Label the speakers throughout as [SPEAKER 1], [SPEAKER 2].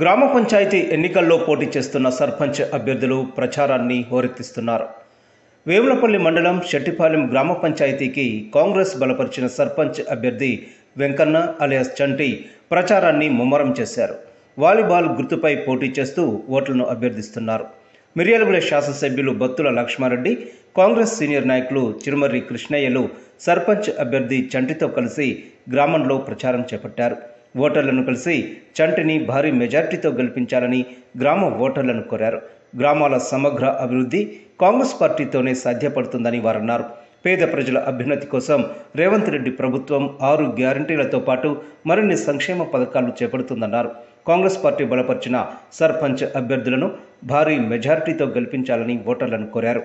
[SPEAKER 1] గ్రామ పంచాయతీ ఎన్నికల్లో పోటీ చేస్తున్న సర్పంచ్ అభ్యర్థులు ప్రచారాన్ని హోరెత్తిస్తున్నారు. వేములపల్లి మండలం శెట్టిపాలెం గ్రామ పంచాయతీకి కాంగ్రెస్ బలపరిచిన సర్పంచ్ అభ్యర్థి వెంకన్న అలియాస్ చంటి ప్రచారాన్ని ముమ్మరం చేశారు. వాలీబాల్ గుర్తుపై పోటీ చేస్తూ ఓట్లను అభ్యర్థిస్తున్నారు. మిర్యాలగూడ శాసనసభ్యులు బత్తుల లక్ష్మారెడ్డి కాంగ్రెస్ సీనియర్ నాయకులు చిరుమర్రి కృష్ణయ్యలు సర్పంచ్ అభ్యర్థి చంటితో కలిసి గ్రామంలో ప్రచారం చేపట్టారు. ఓటర్లను కలిసి చంటిని భారీ మెజార్టీతో గెలిపించాలని గ్రామ ఓటర్లను కోరారు. గ్రామాల సమగ్ర అభివృద్ధి కాంగ్రెస్ పార్టీతోనే సాధ్యపడుతుందని వారన్నారు. పేద ప్రజల అభ్యున్నతి కోసం రేవంత్ రెడ్డి ప్రభుత్వం ఆరు గ్యారంటీలతో పాటు మరిన్ని సంక్షేమ పథకాలు చేపడుతుందన్నారు. కాంగ్రెస్ పార్టీ బలపరిచిన సర్పంచ్ అభ్యర్థులను భారీ మెజార్టీతో గెలిపించాలని ఓటర్లను కోరారు.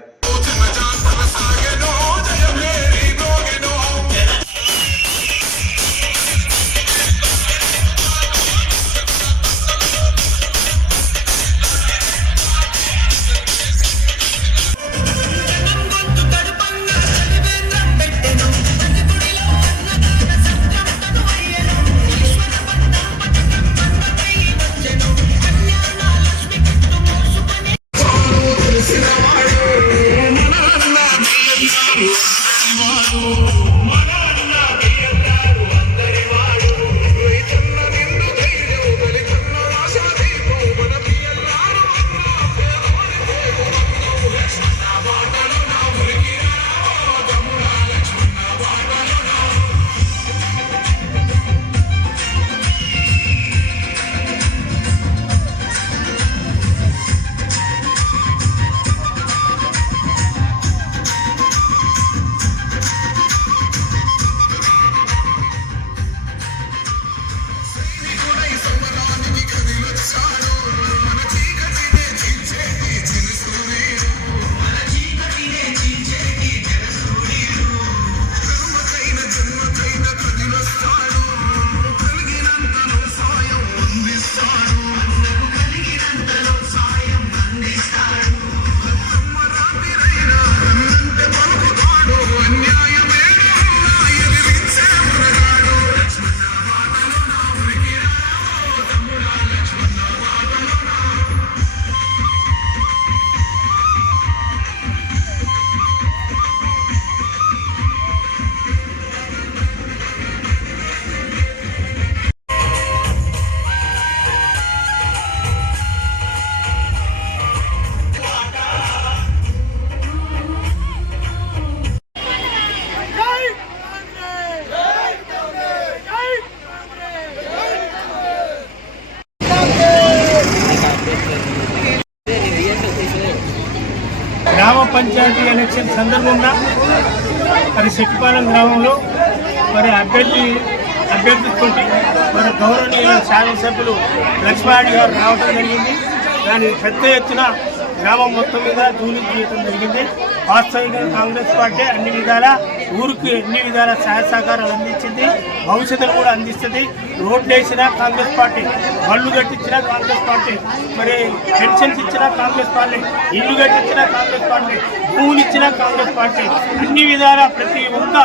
[SPEAKER 2] పంచాయతీ ఎలక్షన్ సందర్భంగా మరి శక్తిపాలెం గ్రామంలో మరి అభ్యర్థి అభ్యర్థితో మరి గౌరవనీయ శాసనసభ్యులు లక్ష్మారెడ్డి గారు రావడం జరిగింది. దాని పెద్ద ఎత్తున గ్రామం మొత్తం మీద జూలి చేయడం జరిగింది. వాస్తవంగా కాంగ్రెస్ పార్టీ అన్ని విధాల ఊరికి అన్ని విధాల సహాయ సహకారాలు అందించింది భవిష్యత్తును కూడా అందిస్తుంది. రోడ్లు వేసినా కాంగ్రెస్ పార్టీ బళ్ళు కట్టించినా కాంగ్రెస్ పార్టీ మరి పెన్షన్స్ ఇచ్చినా కాంగ్రెస్ పార్టీ ఇల్లు కట్టించినా కాంగ్రెస్ పార్టీ భూములు ఇచ్చినా కాంగ్రెస్ పార్టీ అన్ని విధాల ప్రతి ఒక్క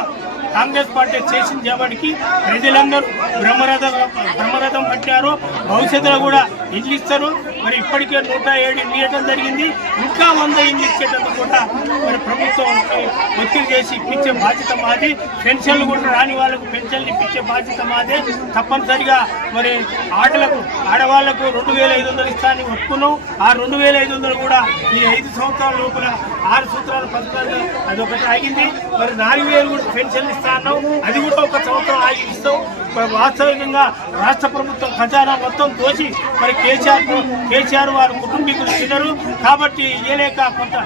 [SPEAKER 2] కాంగ్రెస్ పార్టీ చేసిన జవానికి ప్రజలందరూ బ్రహ్మరథం బ్రహ్మరథం పట్టారు. భవిష్యత్తులో కూడా ఇల్లు ఇస్తారు. మరి ఇప్పటికే నూట ఏడు ఇల్లు ఇవ్వడం జరిగింది. ఇంకా వంద ఇల్లు ఇచ్చేటందుకు కూడా మరి ప్రభుత్వం ఒత్తిడి చేసి ఇప్పించే బాధ్యత మాది. పెన్షన్లు కూడా రాని వాళ్ళకు పెన్షన్లు ఇప్పించే బాధ్యత మాదే. తప్పనిసరిగా మరి ఆటలకు ఆడవాళ్ళకు రెండు వేల ఐదు వందలు ఇస్తానని ఒప్పుకున్నాం. ఆ రెండు వేల ఐదు వందలు కూడా ఈ ఐదు సంవత్సరాల లోపల ఆరు సూత్రాల పథకాలు అదొకటి ఆగింది. మరి నాలుగు వేలు కూడా పెన్షన్లు ఇస్తా అన్నాం. అది కూడా ఒక సంవత్సరం ఆగి ఇస్తాం. వాస్తవికంగా రాష్ట్ర ప్రభుత్వం ఖజానా మొత్తం దోచి మరి కేసీఆర్ కేసీఆర్ వారు కుటుంబీకులు తినరు కాబట్టి ఇయ్యలేక కొంత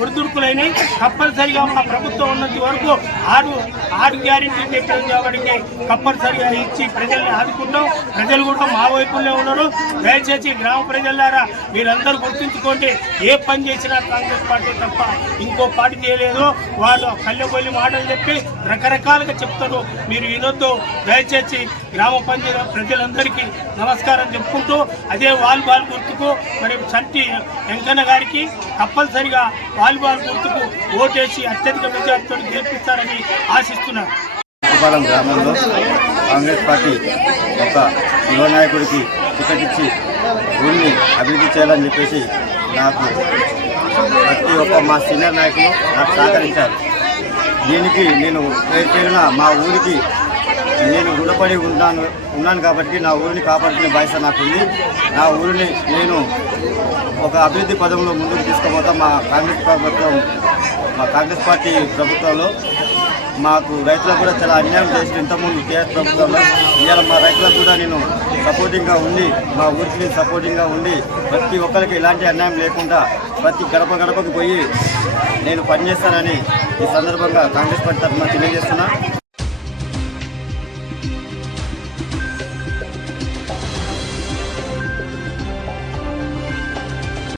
[SPEAKER 2] ఒడిదుడుకులైనవి తప్పనిసరిగా మా ప్రభుత్వం ఉన్నంత వరకు ఆరు ఆరు గ్యారెంటీ చెప్పారు కాబట్టి తప్పనిసరిగా ఇచ్చి ప్రజల్ని ఆదుకుంటాం. ప్రజలు కూడా మా వైపునే ఉన్నారు. దయచేసి గ్రామ ప్రజలారా మీరందరూ గుర్తుంచుకోండి ఏ పని చేసినా కాంగ్రెస్ పార్టీ తప్ప ఇంకో పార్టీ చేయలేదు. వాళ్ళు కళ్ళెబొల్లి మాటలు చెప్పి రకరకాలుగా చెప్తారు. మీరు వినొద్దు. దయచేసి గ్రామ పంచాయతీ ప్రజలందరికీ నమస్కారం చెప్పుకుంటూ అదే వాలీబాల్ గుర్తుకు మరి చంటి వెంకన్న గారికి తప్పనిసరిగా వాలీబాల్ గుర్తుకు ఓటేసి అత్యధిక మెజార్టీతో గెలిపిస్తారని
[SPEAKER 3] ఆశిస్తున్నారు గ్రామంలో కాంగ్రెస్ పార్టీ ఒక యువ నాయకుడికి టికెట్ ఇచ్చి ఊరిని అభివృద్ధి చేయాలని చెప్పేసి నాకు ప్రతి ఒక్క మా సీనియర్ నాయకులు నాకు సహకరించారు. దీనికి నేను పేరు పేరున మా ఊరికి నేను రుణపడి ఉన్నాను ఉన్నాను కాబట్టి నా ఊరిని కాపాడుకునే బాధ్యత నాకుంది. నా ఊరిని నేను ఒక అభివృద్ధి పదంలో ముందుకు తీసుకుపోతా మా కాంగ్రెస్ ప్రభుత్వం మా కాంగ్రెస్ పార్టీ ప్రభుత్వంలో మాకు రైతులకు కూడా చాలా అన్యాయం చేసి ఇంతకుముందు కేఎస్ ప్రభుత్వంలో ఇవాళ మా రైతులకు కూడా నేను సపోర్టింగ్గా ఉండి మా ఊరికి నేను సపోర్టింగ్గా ఉండి ప్రతి ఒక్కరికి ఎలాంటి అన్యాయం లేకుండా ప్రతి గడప గడపకు పోయి నేను పనిచేస్తానని ఈ సందర్భంగా కాంగ్రెస్ పార్టీ తరఫున తెలియజేస్తున్నా.